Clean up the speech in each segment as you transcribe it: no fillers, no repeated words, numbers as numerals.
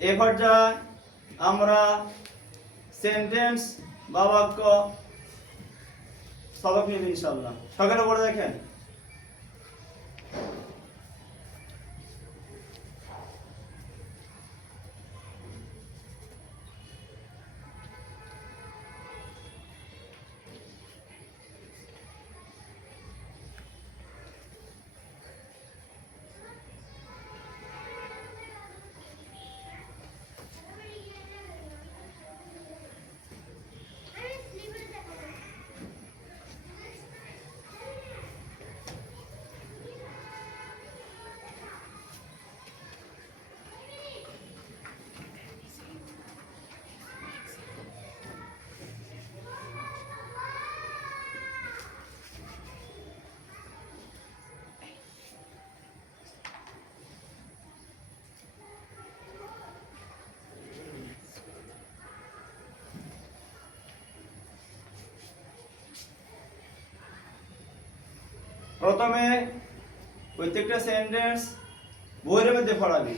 এ পর্যায়ে আমরা সেন্টেন্স বা বাক্য সবক নিব ইনশাআল্লাহ। সকালে পড়ে দেখেন। প্রথমে প্রত্যেকটা সেন্টেন্স বইয়ের মধ্যে পড়াবে।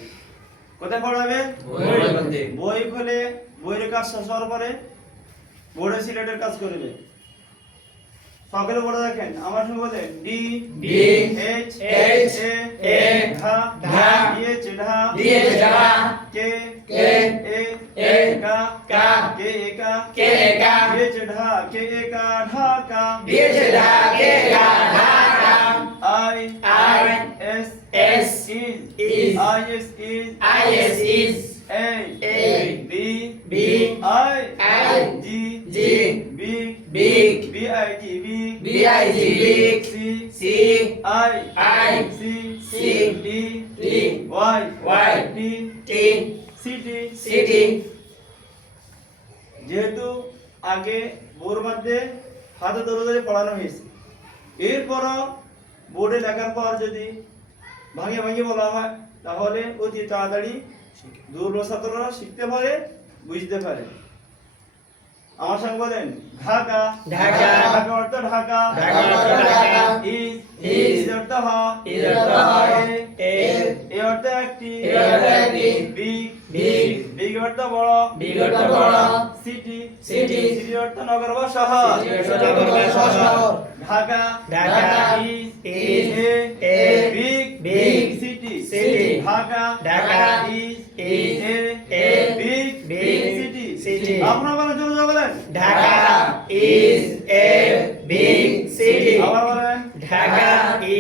কোথায় পড়াবে? বইয়ের মধ্যে। বই খুলে বইয়ের কাজ শেষ হওয়ার পরে বোর্ডে সিলেটের কাজ করবে। সকালে পড়ে দেখেন। আমার সঙ্গে বলেন D D H H A A ধা ধা ডিএইচ ধা ডিএইচ ধা কে কে এ এ কা কা কে এ কা কে এ কা ডিএইচ ধা কে এ কা ধা কা ডিএইচ ধা কে কা ধা কা I I S S is is I S is IS is A A B B I I G G big big B I G big BIG big C C I I C C D D Y Y T T City City যেহেতু আগে board মধ্যে হাতে ধরে ধরে পড়ানো হয়েছে, এরপরও বোর্ডে লেখার পর যদি ভাঙে ভাঙে বলা হয় তাহলে অতি তাড়াতাড়ি দুর্বল ছাত্ররা শিখতে পারে, বুঝতে পারে। আমার সঙ্গে বলেন ঢাকা ঢাকা ঢাকা অর্থ ঢাকা ঢাকা অর্থ ঢাকা ইজ অর্থ হ ইজ অর্থ হ এ অর্থ একটি এ অর্থ একটি বিগ বিগ বিগ অর্থ বড় বিগ অর্থ বড় সিটি সিটি সিটি অর্থ নগর বা শহর সিটি অর্থ নগর বা শহর Dhaka Dhaka is a big big city city Dhaka Dhaka is is a big big city city আপনারা বলেন, জোরে জোরে বলেন। Dhaka is a big city. আবার বলেন Dhaka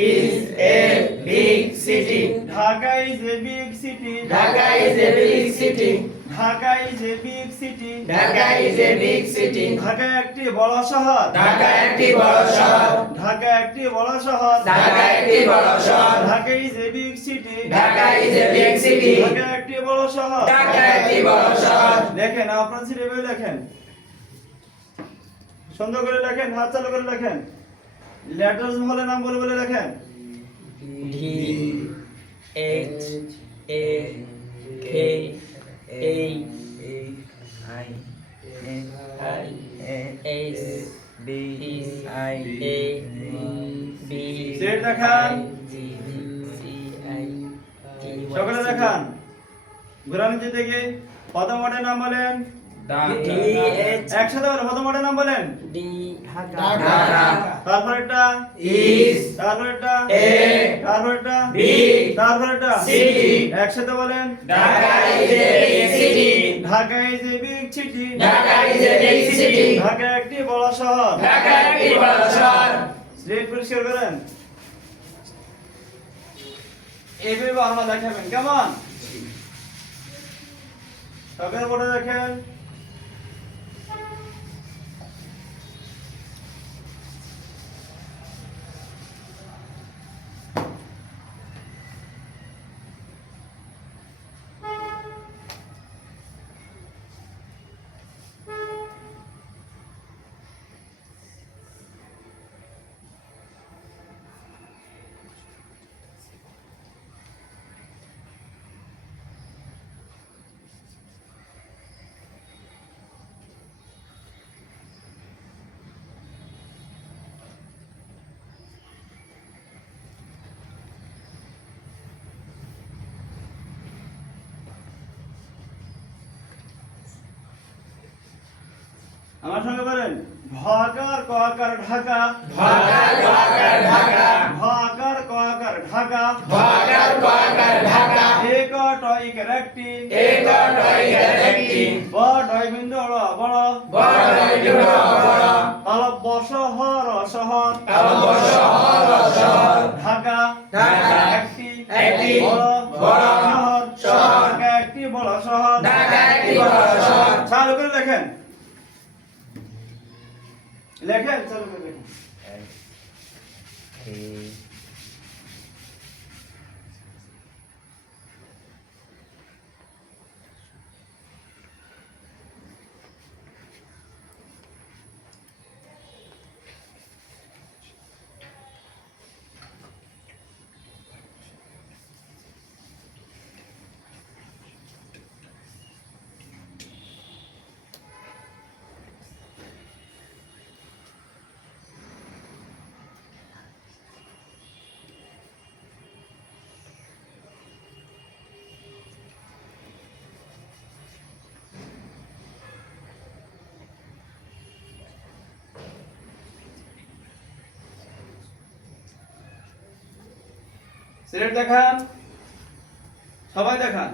is a big city. Dhaka is a big city Dhaka is a big city. Dhaka is a big city Dhaka is a big city. Dhaka একটি বড় শহর ঢাকা একটি বড় শহর। ঢাকা একটি বড় শহর ঢাকা একটি বড় শহর। Dhaka is a big city Dhaka is a big city. Dhaka একটি বড় শহর ঢাকা একটি বড় শহর। দেখেন আপনার সিলেবে লেখেন, সুন্দর করে লেখেন, হাত চালু করে লেখেন, লেটার্স বলে নাম বলে বলে লেখেন। D H A K A I S B I A B set দেখান, G C I T সকলে দেখান। ঘোরানিতে থেকে প্রথম ওয়ার্ডের নাম বলেন। D H একসাথে বলেন, প্রথম ওয়ার্ডের নাম বলেন। D Dhaka তারপর একটা is তারপর একটা A তারপর একটা big তারপর একটা city একসাথে বলেন। Dhaka is a big city Dhaka is a big city Dhaka is a big city Dhaka একটি বড় শহর। Dhaka একটি বড় শহর স্লেট পরিষ্কার করেন, এইভাবে আমরা দেখাবেন, কেমন? সকলে পড়ে দেখেন। আমার সঙ্গে বলেন ভাকার কাকার ঢাকা ভাকার ভাকার ঢাকা ভাকার কাকার ঢাকা ভাকার ভাকার ঢাকা এক টয়িকের একটি এক টয়িকের একটি বড় বিন্দু বড় বড় বিন্দু বড় তালব্য শহর শহর তালব্য শহর শহর ঢাকা ঢাকা একটি বড় শহর শহর ঢাকা একটি বড় শহর ঢাকা একটি বড় শহর চালু করে লেখেন লেখেন চালু করে লেখেন সিলেট দেখান সবাই দেখান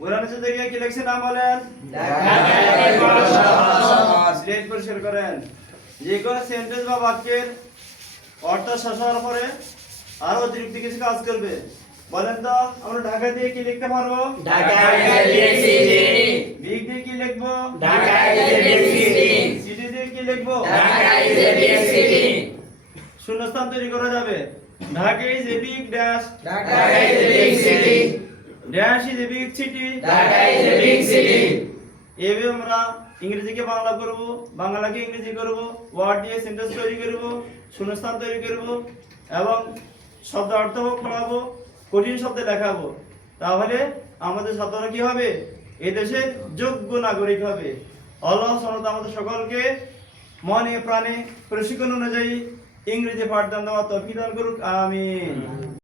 ওরা নিচে দেখে কি লিখছে নাম বলেন সিলেট পরিষ্কার করেন যে কোনো সেন্টেন্স বা বাক্যের অর্থ শেষ হওয়ার পরে আরো অতিরিক্ত কিছু কাজ করবে বলেন তো আমরা ঢাকা দিয়ে কি লিখতে পারবো Dhaka is a big city big দিয়ে কি লিখবো Dhaka is a big city city দিয়ে কি লিখবো Dhaka is a big city শূন্যস্থান তৈরি করা যাবে Dhaka is a big dash Dhaka is a big city dash is a big city Dhaka is a big city এভাবে আমরা ইংরেজিকে বাংলা করব বাংলাকে ইংরেজি করব ওয়ার্ড দিয়ে সেন্টেন্স তৈরি করব শূন্যস্থান তৈরি করব এবং শব্দ অর্থ পড়াবো কঠিন শব্দে লেখাবো তাহলে আমাদের ছাত্ররা কি হবে এই দেশের যোগ্য নাগরিক হবে আল্লাহ সুবহানাহু ওয়া তাআলা আমাদের সকলকে মনে প্রাণে প্রশিক্ষণ অনুযায়ী ইংরেজি পাঠদান দেওয়া তৌফিক দান করুক আমিন